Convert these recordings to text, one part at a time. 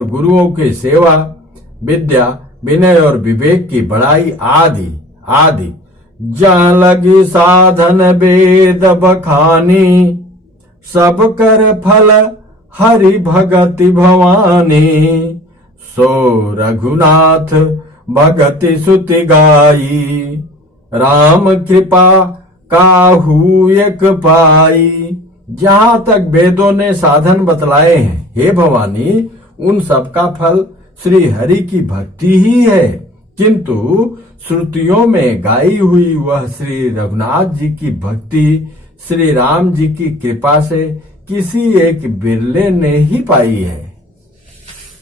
गुरुओं की सेवा, विद्या, विनय और विवेक की बड़ाई आदि आदि। जहाँ लगी साधन वेद बखानी, सब कर फल हरि भगति भवानी। सो रघुनाथ भगति सुति गाई, राम कृपा काहू एक पाई। जहां तक वेदों ने साधन बतलाए हैं, हे भवानी, उन सब का फल श्री हरि की भक्ति ही है। किंतु श्रुतियों में गाई हुई वह श्री रघुनाथ जी की भक्ति श्री राम जी की कृपा से किसी एक बिरले ने ही पाई है।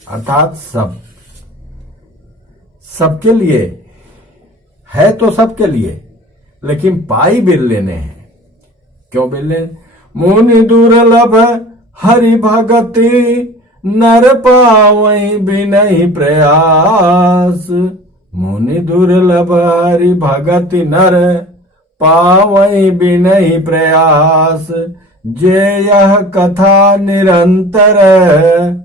अर्थात सबके लिए है, तो सबके लिए, लेकिन पाई बिरले ने है। क्यों बिरले? मुनि दुर्लभ हरि भगति, नर पावई बिनहि प्रयास। मुनि दुर्लभ हरि भगति, नर पावई बिनहि प्रयास। जे यह कथा निरंतर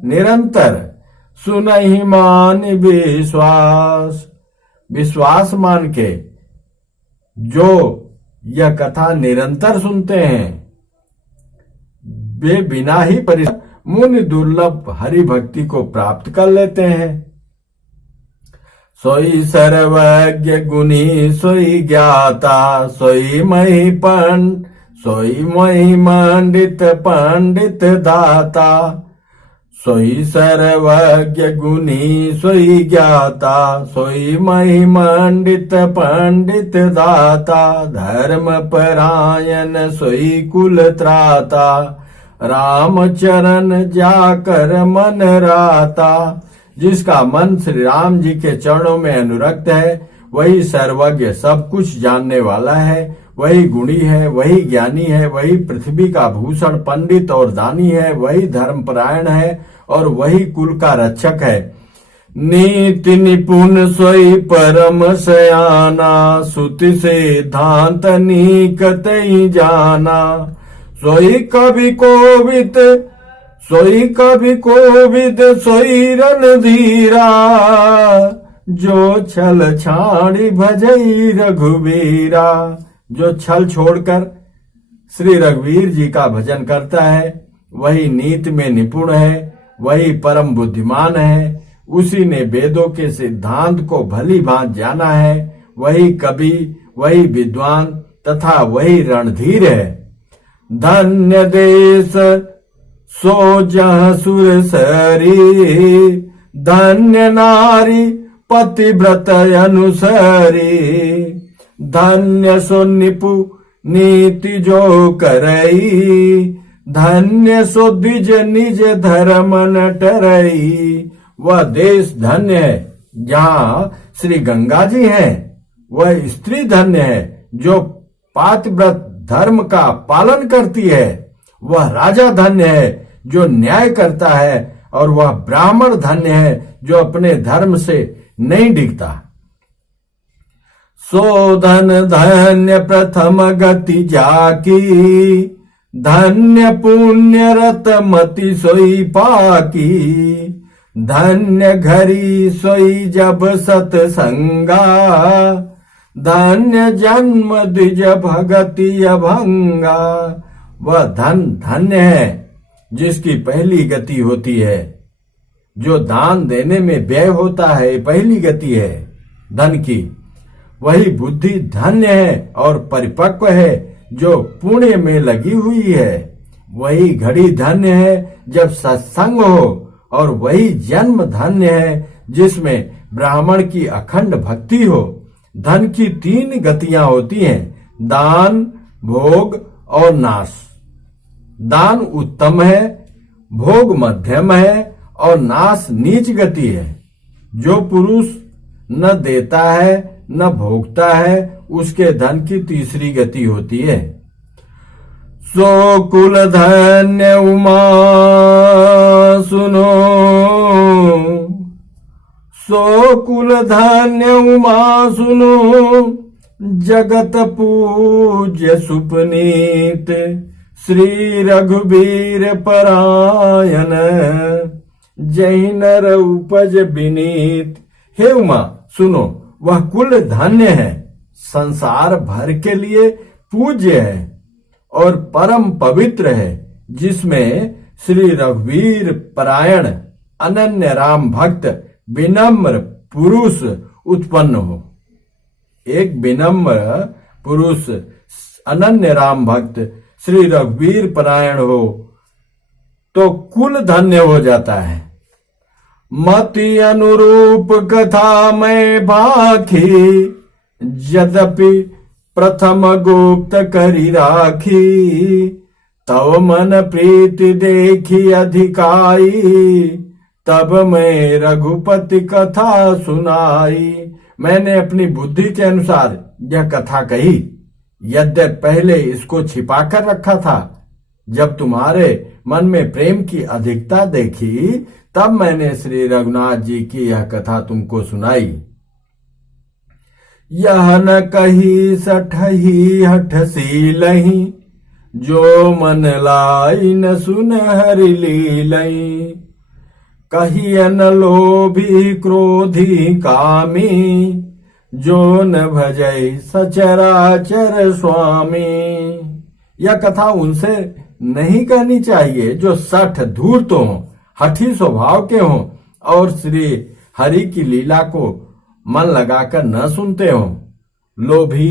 निरंतर, सुनहि मान विश्वास। विश्वास मान के जो यह कथा निरंतर सुनते हैं, वे बिना ही परिश्रम मुनि दुर्लभ हरि भक्ति को प्राप्त कर लेते हैं। सोई सर्वज्ञ गुणी सोई ज्ञाता, सोई मही मंडित पंडित दाता। सोई सर्वज्ञ गुणी सोई ज्ञाता, सोई मही मंडित पंडित दाता। धर्म परायण सोई कुल त्राता, राम चरण जाकर मन राता। जिसका मन श्री राम जी के चरणों में अनुरक्त है, वही सर्वज्ञ सब कुछ जानने वाला है, वही गुणी है, वही ज्ञानी है, वही पृथ्वी का भूषण पंडित और दानी है, वही धर्मपरायण है और वही कुल का रक्षक है। नीति निपुण सोई परम सयाना, सुति सिद्धांत निकट ही जाना। सोई कवि कोविद सोई रणधीरा, जो छल छाड़ी भजई रघुवीरा। जो छल छोड़कर श्री रघुवीर जी का भजन करता है, वही नीति में निपुण है, वही परम बुद्धिमान है। उसी ने वेदों के सिद्धांत को भली भांति जाना है। वही कवि, वही विद्वान तथा वही रणधीर है। धन्य देश सो जहाँ सुरसरी, धन्य नारी पतिव्रत अनुसरी। धन्य सो निपु नीति जो करई, धन्य सो द्विज निज धर्म न टरई। वह देश धन्य है जहाँ श्री गंगा जी हैं। वह स्त्री धन्य है जो पातिव्रत धर्म का पालन करती है। वह राजा धन्य है जो न्याय करता है, और वह ब्राह्मण धन्य है जो अपने धर्म से नहीं डिगता। सो धन धन्य प्रथम गति जाकी, धन्य पुण्य रत मति सोई पाकी। धन्य घरी सोई जब सतसंगा, धन्य जन्म द्विज भगति अभंगा। वह धन धन्य है जिसकी पहली गति होती है। जो दान देने में व्यय होता है, पहली गति है धन की। वही बुद्धि धन्य है और परिपक्व है जो पुण्य में लगी हुई है। वही घड़ी धन्य है जब सत्संग हो, और वही जन्म धन्य है जिसमें ब्राह्मण की अखंड भक्ति हो। धन की 3 गतियां होती हैं, दान, भोग और नाश। दान उत्तम है, भोग मध्यम है और नाश नीच गति है। जो पुरुष न देता है न भोगता है, उसके धन की 3री गति होती है। सो कुल धन्य उमा सुनो, सो कुल धन्य उमा सुनो। जगत पूज्य सुपनीत, श्री रघुबीर परायण। जहि नर उपज विनीत। हे उमा सुनो, वह कुल धन्य है, संसार भर के लिए पूज्य है और परम पवित्र है, जिसमें श्री रघुवीर परायण अनन्य राम भक्त विनम्र पुरुष उत्पन्न हो। एक विनम्र पुरुष अनन्य राम भक्त श्री रघुवीर परायण हो तो कुल धन्य हो जाता है। मति अनुरूप कथा मैं भाखी, यद्यपि प्रथम गुप्त करी राखी। तव मन प्रीति देखी अधिकाई, तब मैं रघुपति कथा सुनाई। मैंने अपनी बुद्धि के अनुसार यह कथा कही, यद्यपि पहले इसको छिपा कर रखा था। जब तुम्हारे मन में प्रेम की अधिकता देखी, तब मैंने श्री रघुनाथ जी की यह कथा तुमको सुनाई। यह न कही सठही हठ सीलही, जो मन लाई न सुन हरि लीलई। कहियन लोभी क्रोधी कामी, जो न भजई सचराचर स्वामी। यह कथा उनसे नहीं कहनी चाहिए जो सठ धूर्त हों, हठी स्वभाव के हों और श्री हरि की लीला को मन लगाकर न सुनते हों। लोभी,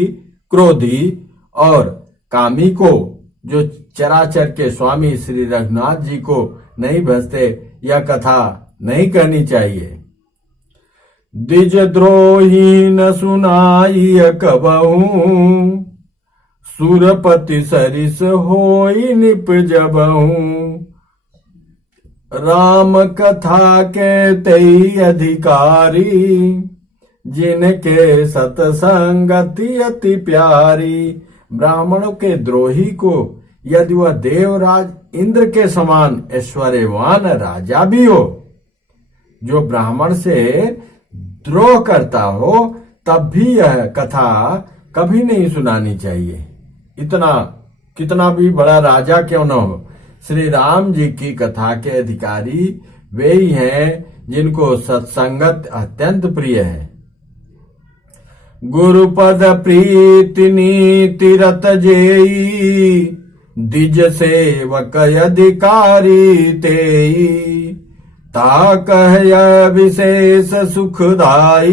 क्रोधी और कामी को, जो चराचर के स्वामी श्री रघुनाथ जी को नहीं भजते, यह कथा नहीं कहनी चाहिए। द्विजद्रोही न सुनाई कबहू, सुरपति सरिस होई निपजबहू। राम कथा के तई अधिकारी, जिनके सतसंगति अति प्यारी। ब्राह्मणों के द्रोही को यदि वह देवराज इंद्र के समान ऐश्वर्यवान राजा भी हो, जो ब्राह्मण से द्रोह करता हो, तब भी यह कथा कभी नहीं सुनानी चाहिए। इतना कितना भी बड़ा राजा क्यों न हो, श्री राम जी की कथा के अधिकारी वे ही हैं जिनको सत्संगत अत्यंत प्रिय है। गुरुपद प्रीति नीति रत जेई, द्विज सेवक अधिकारी तेई। ता कह विशेष सुखदाई,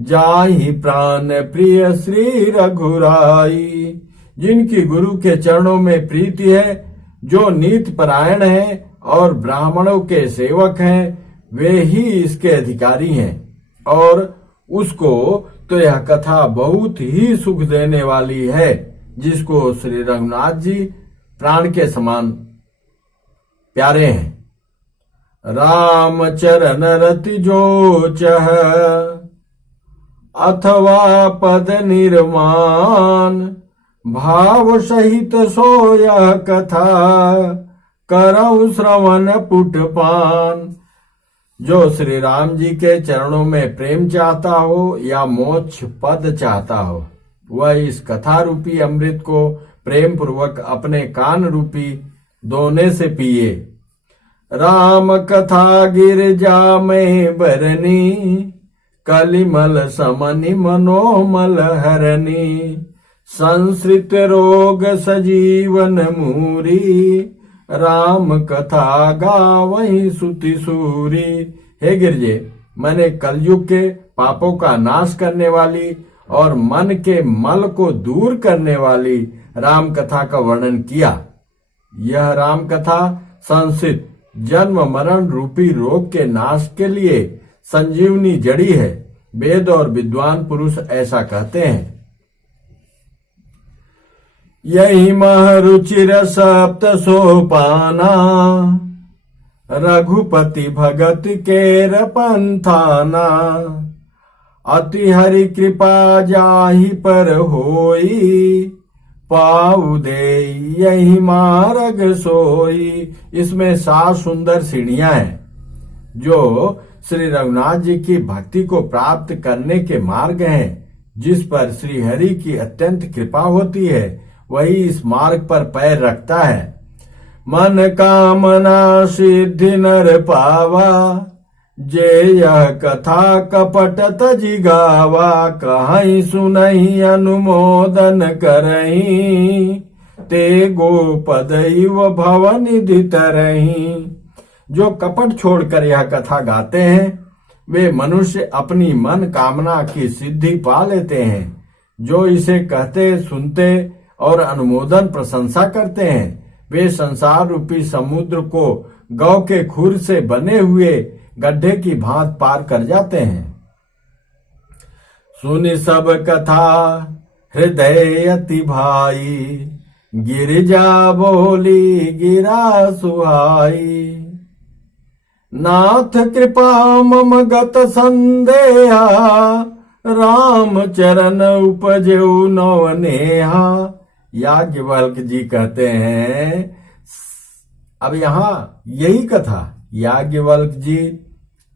जाहि प्राण प्रिय श्री रघुराई। जिनकी गुरु के चरणों में प्रीति है, जो नीति परायण है और ब्राह्मणों के सेवक हैं, वे ही इसके अधिकारी हैं। और उसको तो यह कथा बहुत ही सुख देने वाली है, जिसको श्री रघुनाथ जी प्राण के समान प्यारे हैं। राम चरण रति जो चह, अथवा पद निर्माण। भाव सहित सोया कथा, करऊ श्रवण पुटपान। जो श्री राम जी के चरणों में प्रेम चाहता हो या मोक्ष पद चाहता हो, वह इस कथा रूपी अमृत को प्रेम पूर्वक अपने कान रूपी दोने से पिए। राम कथा गिरजा में बरनी, कलिमल समनि मनोमल हरनी। संसृत रोग सजीवन मूरी, राम कथा गावहि सुति सूरी। हे गिरजे, मैंने कलयुग के पापों का नाश करने वाली और मन के मल को दूर करने वाली राम कथा का वर्णन किया। यह राम कथा संसित जन्म मरण रूपी रोग के नाश के लिए संजीवनी जड़ी है। वेद और विद्वान पुरुष ऐसा कहते हैं। यही महरुचिर सप्त सोपाना, रघुपति भगत केर पंथाना। अति हरि कृपा जाहि पर होई, पाऊ दे यही मार्ग सोई। इसमें 7 सुंदर सीढ़ियां हैं, जो श्री रघुनाथ जी की भक्ति को प्राप्त करने के मार्ग हैं। जिस पर श्री हरि की अत्यंत कृपा होती है, वही इस मार्ग पर पैर रखता है। मन कामना सिद्धि नर पावा, जे यह कथा कपट तजि गावा, कहीं सुनहि अनुमोदन करही, ते गोपद इव भवनिधि तरही। जो कपट छोड़कर यह कथा गाते हैं वे मनुष्य अपनी मन कामना की सिद्धि पा लेते हैं। जो इसे कहते सुनते और अनुमोदन प्रशंसा करते हैं वे संसार रूपी समुद्र को गौ के खुर से बने हुए गड्ढे की भांत पार कर जाते हैं। सुनि सब कथा हृदय अति भाई, गिरिजा बोली गिरा सुहाई। नाथ कृपा मम गत संदेहा, राम चरण उपजऊ नवनेहा। याज्ञवल्क्य जी कहते हैं, अब यहाँ यही कथा याज्ञवल्क्य जी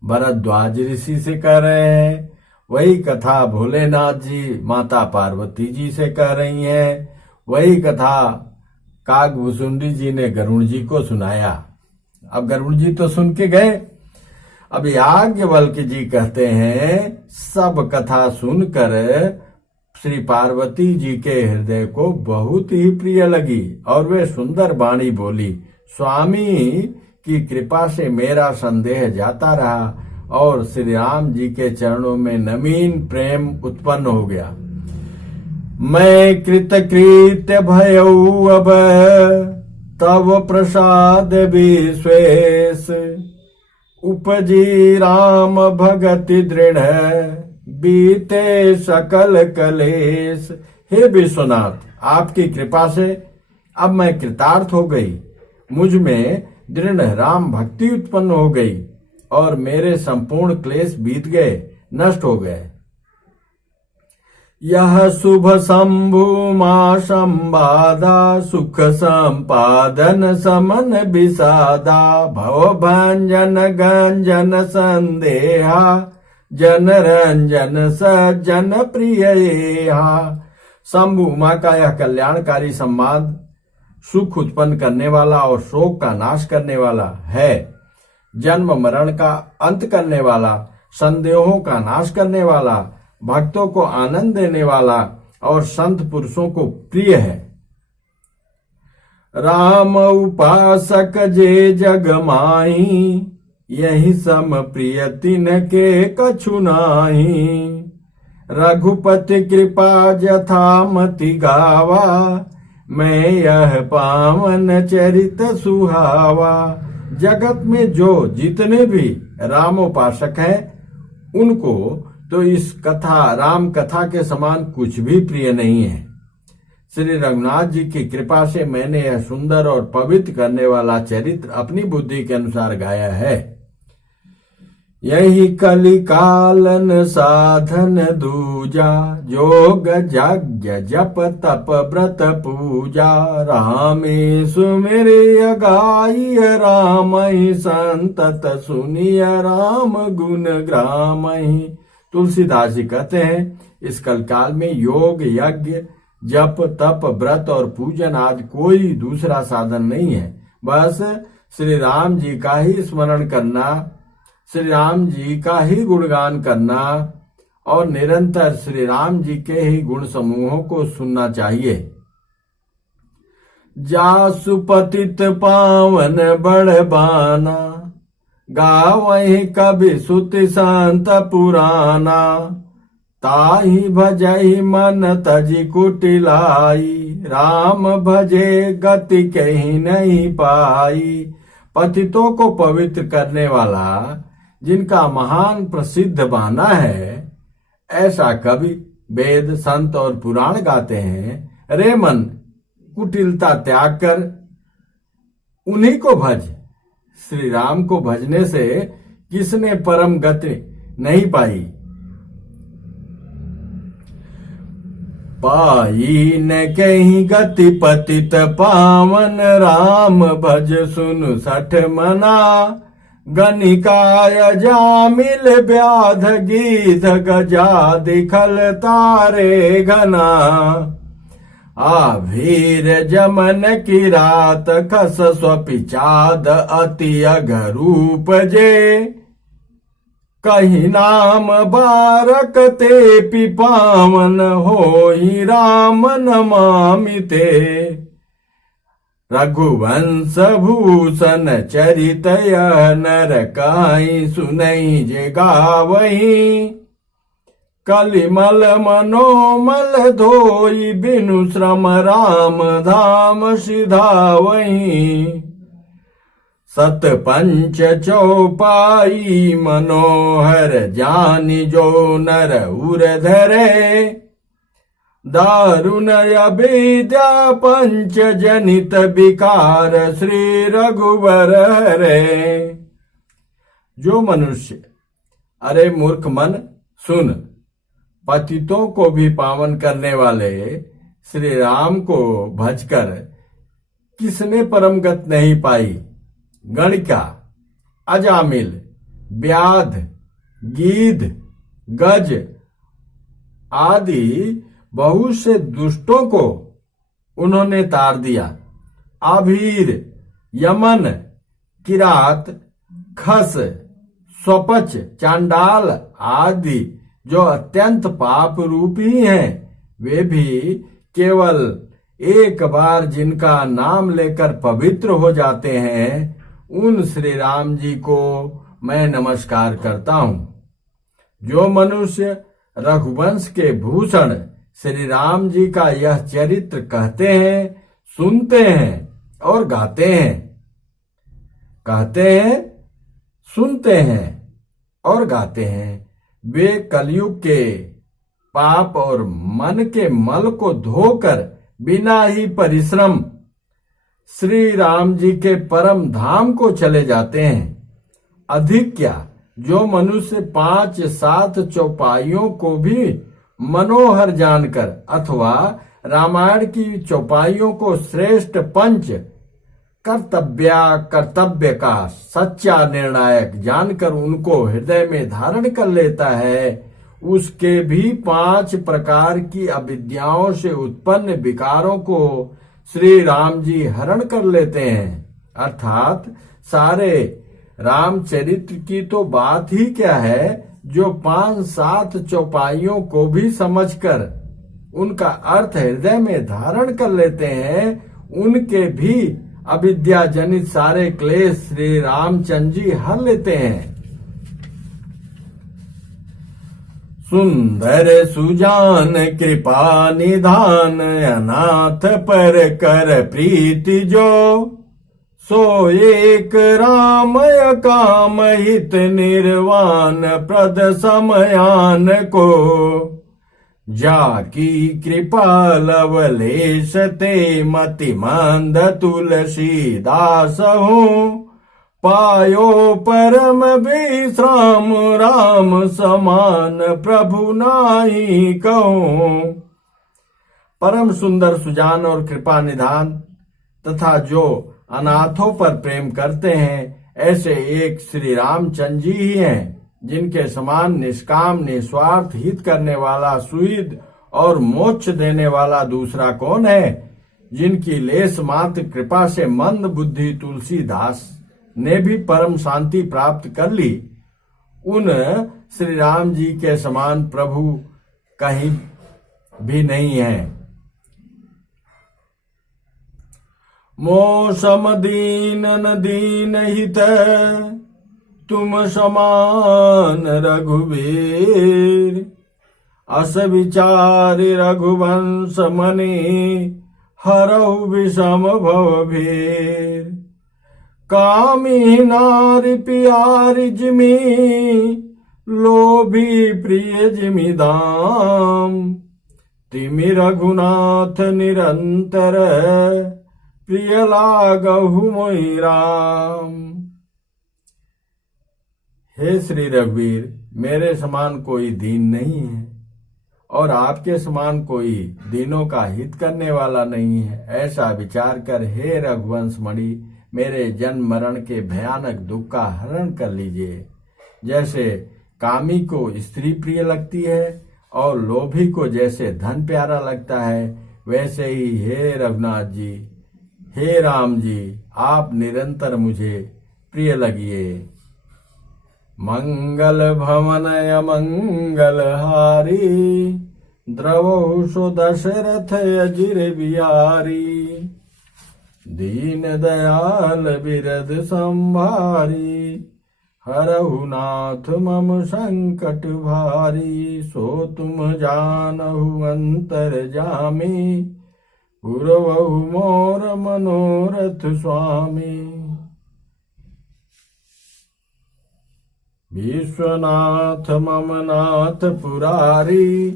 भरद्वाज ऋषि से कह रहे हैं, वही कथा भोलेनाथ जी माता पार्वती जी से कह रही हैं, वही कथा काकभुसुंडी जी ने गरुड़ जी को सुनाया। अब गरुड़ जी तो सुन के गए, अब याज्ञवल्क्य जी कहते हैं सब कथा सुनकर श्री पार्वती जी के हृदय को बहुत ही प्रिय लगी और वे सुंदर वाणी बोली। स्वामी की कृपा से मेरा संदेह जाता रहा और श्री राम जी के चरणों में नवीन प्रेम उत्पन्न हो गया। मैं कृतकृत्य भयऊ अब तव प्रसाद विश्वेश, उपजी राम भगति दृढ़ बीते सकल कलेश। हे विश्वनाथ, आपकी कृपा से अब मैं कृतार्थ हो गई, मुझ में दृढ़ राम भक्ति उत्पन्न हो गई और मेरे संपूर्ण क्लेश बीत गए, नष्ट हो गए। यह शुभ शंभु मां संवादा, सुख संपादन समन विषादा। भव भंजन गंजन संदेहा, जन रंजन सज्जन प्रियहा। शंभु मां का यह कल्याणकारी संवाद सुख उत्पन्न करने वाला और शोक का नाश करने वाला है, जन्म मरण का अंत करने वाला, संदेहों का नाश करने वाला, भक्तों को आनंद देने वाला और संत पुरुषों को प्रिय है। राम उपासक जे जग माही, यही सम प्रिय तिन के कछु नाही। रघुपति कृपा जथामति गावा, मैं यह पावन चरित सुहावा। जगत में जो जितने भी रामोपासक हैं उनको तो इस कथा राम कथा के समान कुछ भी प्रिय नहीं है। श्री रघुनाथ जी की कृपा से मैंने यह सुंदर और पवित्र करने वाला चरित्र अपनी बुद्धि के अनुसार गाया है। यही कलि कालन साधन दूजा, जोग यज्ञ जप तप व्रत पूजा। रामे सुमिरिय गाय रामहि, संतत सुनिय राम गुण ग्रामहि। तुलसीदास जी कहते हैं इस कलकाल में योग यज्ञ जप तप व्रत और पूजन आदि कोई दूसरा साधन नहीं है, बस श्री राम जी का ही स्मरण करना, श्री राम जी का ही गुणगान करना और निरंतर श्री राम जी के ही गुण समूहों को सुनना चाहिए। जासु पतित पावन बड़बाना, गावहि कवि सुति संत पुराना। ताहि भजहि मन तजि कुटिलाई, राम भजे गति कहीं नहीं पाई। पतितों को पवित्र करने वाला जिनका महान प्रसिद्ध बाना है, ऐसा कवि वेद संत और पुराण गाते हैं। रे मन, कुटिलता त्याग कर उन्हीं को भज। श्री राम को भजने से किसने परम गति नहीं पाई। पाई न कहीं गति पतित पावन, राम भज सुन सठ मना। गणिकाय जामिल व्याध गीध गजा, दिखल तारे घना। आभीर जमन की रात खस स्वपिचाद अति अघरूप जे कही नाम बारक ते पिपावन होई राम नमामि ते रघुवंश भूषण चरित नर काई सुनई जे गावही कलिमल मनोमल धोई बिनु श्रम राम धाम सिधावही सत पंच चौपाई मनोहर जानि जो नर उर धरे दारुण विद्या पंच जनित विकार श्री रघुवर हरे। जो मनुष्य, अरे मूर्ख मन सुन, पतितों को भी पावन करने वाले श्री राम को भजकर किसने परम गति नहीं पाई। गणिका, अजामिल, व्याध, गीध, गज आदि बहुत से दुष्टों को उन्होंने तार दिया। आभीर, यमन, किरात, खस, स्वपच, चांडाल आदि जो अत्यंत पाप रूपी हैं, वे भी केवल एक बार जिनका नाम लेकर पवित्र हो जाते हैं, उन श्री राम जी को मैं नमस्कार करता हूं। जो मनुष्य रघुवंश के भूषण श्री राम जी का यह चरित्र कहते हैं, सुनते हैं और गाते हैं, कहते हैं, सुनते हैं और गाते हैं, वे कलयुग के पाप और मन के मल को धोकर बिना ही परिश्रम श्री राम जी के परम धाम को चले जाते हैं। अधिक क्या, जो मनुष्य 5-7 चौपाइयों को भी मनोहर जानकर अथवा रामायण की चौपाइयों को श्रेष्ठ पंच कर्तव्य का सच्चा निर्णायक जानकर उनको हृदय में धारण कर लेता है, उसके भी 5 प्रकार की अविद्याओं से उत्पन्न विकारों को श्री राम जी हरण कर लेते हैं। अर्थात सारे रामचरित्र की तो बात ही क्या है, जो 5-7 चौपाइयों को भी समझकर उनका अर्थ हृदय में धारण कर लेते हैं, उनके भी अविद्या जनित सारे क्लेश श्री रामचंद्र जी हर लेते हैं। सुंदर सुजान कृपा निधान अनाथ पर कर प्रीति जो सो एक रामय काम हित निर्वाण प्रद समयान को जाकी कृपा लवलेश ते मति मंद तुलसीदास हूँ पायो परम विश्राम राम समान प्रभु नाहि कहूँ। परम सुंदर सुजान और कृपा निधान तथा जो अनाथों पर प्रेम करते हैं, ऐसे एक श्री रामचंद्र जी ही हैं, जिनके समान निष्काम निस्वार्थ हित करने वाला सुहृद और मोक्ष देने वाला दूसरा कौन है। जिनकी लेस मात्र कृपा से मंद बुद्धि तुलसीदास ने भी परम शांति प्राप्त कर ली, उन श्री राम जी के समान प्रभु कहीं भी नहीं है। मो सम दीन न दीन हित तुम समान रघुवीर अस विचार रघुवंश मने हरहु विषम भव भीर कामी नारी प्यारी जिमी लोभी प्रिय जिमी दाम तिमि रघुनाथ निरंतर प्रिय लागहु मोहि राम। हे श्री रघुवीर, मेरे समान कोई दीन नहीं है और आपके समान कोई दीनों का हित करने वाला नहीं है। ऐसा विचार कर हे रघुवंश मणि, मेरे जन्म मरण के भयानक दुख का हरण कर लीजिए। जैसे कामी को स्त्री प्रिय लगती है और लोभी को जैसे धन प्यारा लगता है, वैसे ही हे रघुनाथ जी, हे राम जी, आप निरंतर मुझे प्रिय लगिए। मंगल भवन अमंगल हारी, द्रवहु सो दशरथ अजिर बिहारी। दीन दयाल बिरद संभारी, हरहु नाथ मम संकट भारी। सो तुम जानहु अंतर जामी, पुरवहु मोर मनोरथ स्वामी। विश्वनाथ मम नाथ पुरारी,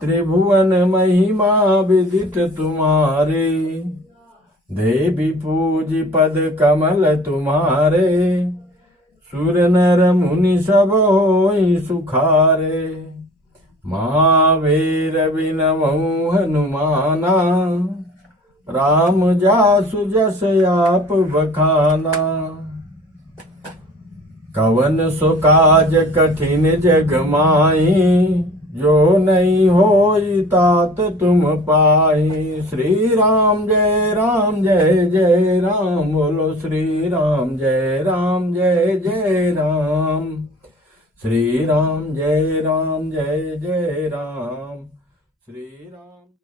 त्रिभुवन महिमा विदित तुम्हारे। देवी पूज पद कमल तुम्हारे, सुर नर मुनि सब होई सुखारे। महावीर बिनमऊ हनुमाना, राम जासु जस आप बखाना। कवन सो काज कठिन जग माई, जो नहीं होई तात तुम पाई। श्री राम जय राम जय जय राम, बोलो श्री राम जय राम जय जय राम। श्री राम जय राम जय जय राम। श्री राम।